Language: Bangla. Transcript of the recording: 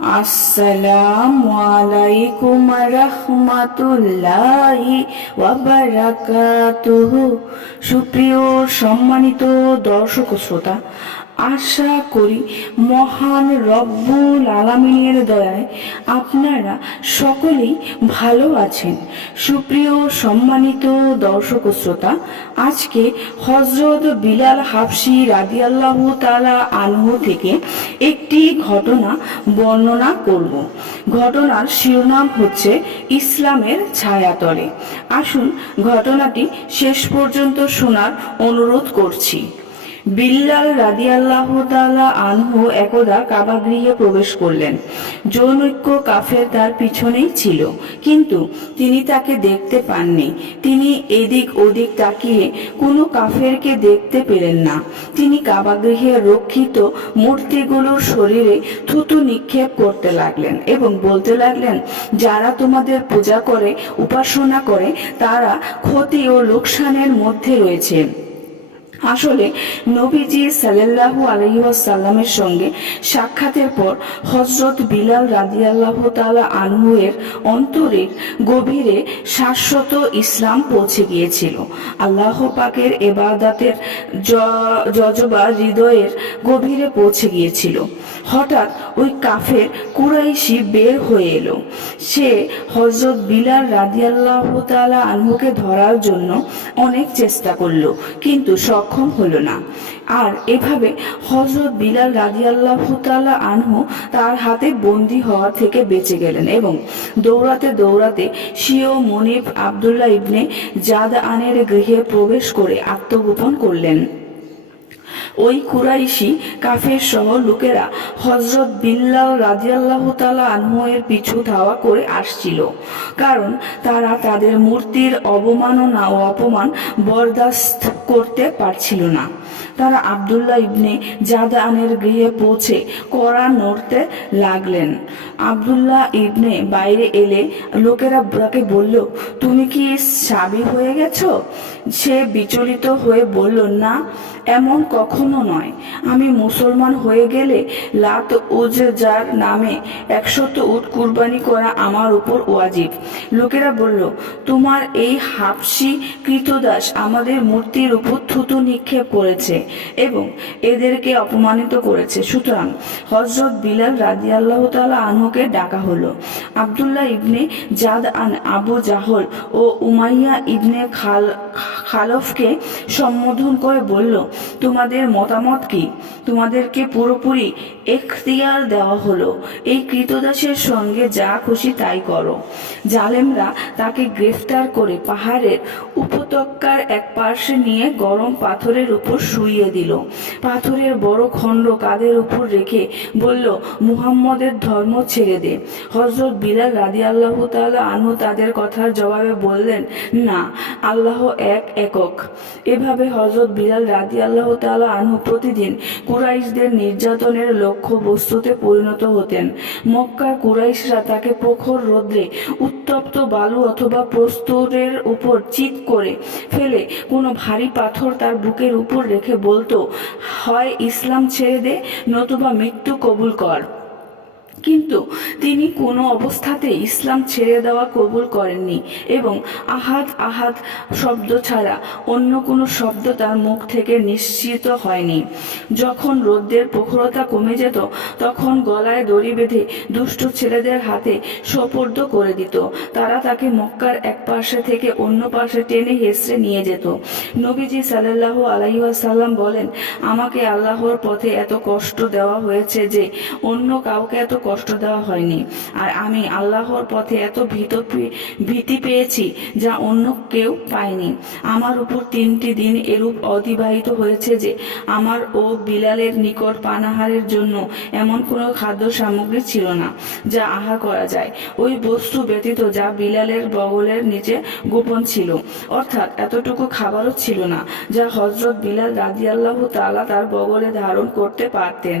আসসালামু আলাইকুম রহমাতুল্লাহি ওয়াবারাকাতুহু সুপ্রিয় সম্মানিত দর্শক শ্রোতা আশা করি মহান রব্বুল আলামিনের দয়ায় আপনারা সকলেই ভালো আছেন। সুপ্রিয় সম্মানিত দর্শক শ্রোতা, আজকে হজরত বিলাল হাফসি রাদিয়াল্লাহু তালা আনহু থেকে একটি ঘটনা বর্ণনা করব। ঘটনার শিরোনাম হচ্ছে ইসলামের ছায়াতলে। আসুন ঘটনাটি শেষ পর্যন্ত শোনার অনুরোধ করছি। বিল্লাল রাদিয়াল্লাহ তাআলা আনহু একদা কাবা গৃহে প্রবেশ করলেন। জনৈক্য কাফের তার পিছনেই ছিল, কিন্তু তিনি তাকে দেখতে পাননি। তিনি এদিক ওদিক তাকিয়ে কোনো কাফেরকে দেখতে পেলেন না। তিনি কাবা গৃহে রক্ষিত মূর্তিগুলোর শরীরে থুতু নিক্ষেপ করতে লাগলেন এবং বলতে লাগলেন, যারা তোমাদের পূজা করে, উপাসনা করে, তারা ক্ষতি ও লোকসানের মধ্যে রয়েছে। আসলে নবীজি সাল্লাল্লাহু আলাইহি ওয়াসাল্লামের সঙ্গে সাক্ষাতের পর হজরত বিলাল রাদিয়াল্লাহু তাআলা আনহু এর অন্তরের গভীরে শাশ্বত ইসলাম পৌঁছে গিয়েছিল। আল্লাহ পাকের এবাদাতের জজবা হৃদয়ের গভীরে পৌঁছে গিয়েছিল। হঠাৎ ওই কাফের কুরাইশি বের হয়ে এলো। সে হজরত বিলাল রাদিয়াল্লাহু তাআলা আনহুকে ধরার জন্য অনেক চেষ্টা করল, কিন্তু সক্ষম হলো না। আর এভাবে হজরত বিলাল রাদিয়াল্লাহু তাআলা আনহু তার হাতে বন্দি হওয়া থেকে বেঁচে গেলেন এবং দৌড়াতে দৌড়াতে শিও মনিব আব্দুল্লাহ ইবনে জাদ আনের গৃহে প্রবেশ করে আত্মগোপন করলেন। ওই কুরাইশি কাফের সহ লোকেরা হজরত বিল্লাল রাজিয়াল্লাহ তালা আনহুয়ের পিছু ধাওয়া করে আসছিল। কারণ তারা তাদের মূর্তির অবমাননা ও অপমান বরদাস্ত করতে পারছিল না। তারা আবদুল্লাহ ইবনে জাদানের গৃহে পৌঁছে কড়া নড়তে লাগলেন। আব্দুল্লাহ ইবনে বাইরে এলে লোকেরা তাকে বলল, তুমি কি সাবি হয়ে গেছো? সে বিচলিত হয়ে বলল, না, এমন কখনো নয়। আমি মুসলমান হয়ে গেলে লাত উজার নামে একশত উট কুরবানি করা আমার উপর ওয়াজিব। লোকেরা বলল, তোমার এই হাফসি কৃতদাস আমাদের মূর্তির উপর থুতু নিক্ষেপ করেছে এবং এদেরকে অপমানিত করেছে। সুতরাং হজরত বিলাল রাদিয়াল্লাহু তাআলা আনহুকে ডাকা হলো। আব্দুল্লাহ ইবনে জাদ আন আবু জাহল ও উমাইয়া ইবনে খাল, খালফকে সম্বোধন করে বলল, তোমাদের মতামত কি? তোমাদেরকে পুরোপুরি এখতিয়ার দেওয়া হলো। এই কৃতদাসের সঙ্গে যা খুশি তাই করো। জালেমরা তাকে গ্রেফতার করে পাহাড়ের উপত্যকার এক পার্শ্বে নিয়ে গরম পাথরের উপর শুইয়ে দিল। পাথরের বড় খণ্ড কাদের উপর রেখে বলল, মুহাম্মদের ধর্ম ছেড়ে দে। হজরত বিলাল রাদি আল্লাহ তাআলা আনহু তাদের কথার জবাবে বললেন, না, আল্লাহ এক একক। এভাবে হজরত বিলাল রাদি আল্লাহ তাআলা আনহু প্রতিদিন কুরাইশদের নির্যাতনের লক্ষ্য বস্তুতে পরিণত হতেন। মক্কার কুরাইশরা তাকে প্রখর রোদ্রে উত্তপ্ত বালু অথবা প্রস্তরের উপর চিত করে ফেলে কোনো ভারী পাথর তার বুকের উপর রেখে বলতো হয় ইসলাম ছেড়ে দে নতুবা মৃত্যু কবুল কর। কিন্তু তিনি কোনো অবস্থাতে ইসলাম ছেড়ে দেওয়া কবুল করেননি এবং আহাদ আহাদ শব্দ ছাড়া অন্য কোনো শব্দ তার মুখ থেকে নিশ্চিত হয়নি। যখন রোদ্রের প্রখরতা কমে যেত, তখন গলায় দড়ি বেঁধে দুষ্ট ছেলেদের হাতে সোপর্দ করে দিত। তারা তাকে মক্কার এক পাশে থেকে অন্য পাশে টেনে হেসড়ে নিয়ে যেত। নবীজি সাল্লাহ আলাইসাল্লাম বলেন, আমাকে আল্লাহর পথে এত কষ্ট দেওয়া হয়েছে যে অন্য কাউকে এত কষ্ট দেওয়া হয়নি। আর আমি আল্লাহর পথে এত ভীত ভীতি পেয়েছি যা অন্য কেউ পায়নি। আমার উপর তিনটি দিন এরূপ অতিবাহিত হয়েছে যে আমার ও বিলালের নিকট পানাহারের জন্য এমন কোনো খাদ্য সামগ্রী ছিল না যা আহার করা যায়। ওই বস্তু ব্যতীত যা বিলালের বগলের নিচে গোপন ছিল। অর্থাৎ এতটুকু খাবারও ছিল না যা হজরত বিলাল রাজিয়াল্লাহ তাআলা তার বগলে ধারণ করতে পারতেন।